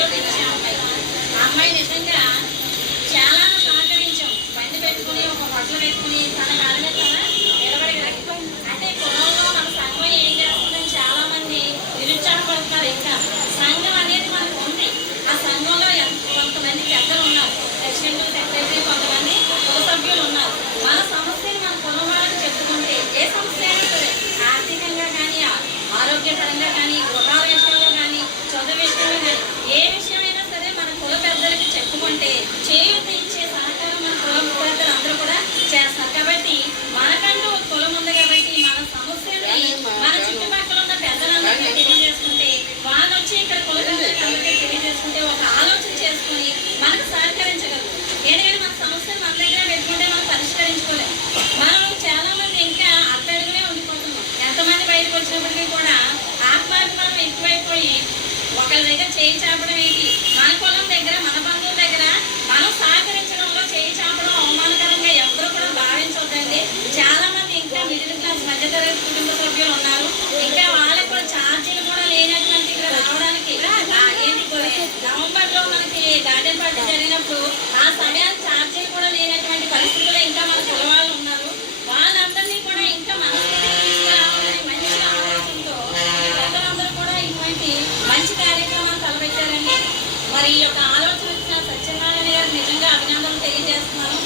చేయూత ఇచ్చే అమ్మాయి. ఆ అమ్మాయి నిజంగా చాలా సహకరించాం. బండి పెట్టుకుని ఒక బట్టలు పెట్టుకుని తన కాళ్ళ మీద తన నిలబడి అంటే కులంలో మన సంఘం ఏం చేస్తుందని చాలా మంది నిరుత్సాహపడుతున్నారు. ఇంకా సంఘం అనేది మనకు ఉంది. ఆ సంఘంలో కొంతమంది పెద్దలు ఉన్నారు, ప్రెసిడెంట్ సెక్రటరీ, కొంతమంది కుల సభ్యులు ఉన్నారు. మన సమస్యని మన కులం వాళ్ళకి చెప్పుకుంటే ఏ సమస్య అయినా సరే, ఆర్థికంగా కానీ ఆరోగ్యపరంగా కానీ గృహాల విషయంలో కానీ చదువు విషయంలో కానీ ఏ విషయమైనా సరే మన కుల పెద్దలకి చెప్పుకుంటే చేయూత ఇచ్చే సహకారం మన కుల పెద్దలు అందరూ కూడా చేస్తారు. కాబట్టి మనకంటూ ఒక కులం ఉంది కాబట్టి మన సమస్యని మన చుట్టుపక్కల ఉన్న పెద్దలందరికీ తెలియజేసుకుంటే వాళ్ళు వచ్చి ఇక్కడ కుల పెద్దలకి అందరికీ తెలియజేసుకుంటే ఒక ఆలోచన చేసుకుని మనకు సహకరించగలరు. ఎందుకంటే మన సమస్యలు మన దగ్గర పెట్టుకుంటే మనం పరిష్కరించుకోలేము. మనం చాలా మంది ఇంకా అట్టడుగునే ఉండిపోతున్నాం. ఎంతమంది బయటకు వచ్చినప్పటికీ కూడా ఆత్మాభిమానం ఎక్కువైపోయి ఒకరి దగ్గర చేయి చాపడం ఏంటి, మన కులం దగ్గర మన బంధువుల దగ్గర మనం సహకరించడంలో చేయి చాపడం అవమానకరంగా ఎవరు కూడా భావించొద్దండి. చాలా మంది ఇంకా మిడిల్ క్లాస్ మధ్యతరగతి కుటుంబ సభ్యులు ఉన్నారు. ఇంకా వాళ్ళకి కూడా ఛార్జీలు కూడా లేనటువంటి ఇక్కడ రావడానికి ఏంటి నవంబర్లో మనకి గార్డెన్ పార్టీ జరిగినప్పుడు ఆ సమయానికి ఛార్జీలు కూడా లేనటువంటి పరిస్థితుల్లో ఇంకా మన కుల వాళ్ళు ఉన్నారు. వాళ్ళందరినీ కూడా ఇంకా మనసుకి తీసుకురావాలని మంచి ఆలోచనతో పెద్దలందరూ కూడా ఇటువంటి మంచి కార్యక్రమాలు తలపెట్టారండి. మరి ఈ యొక్క ఆలోచన వచ్చిన సత్యనారాయణ గారు నిజంగా అభినందనలు తెలియజేస్తున్నాను.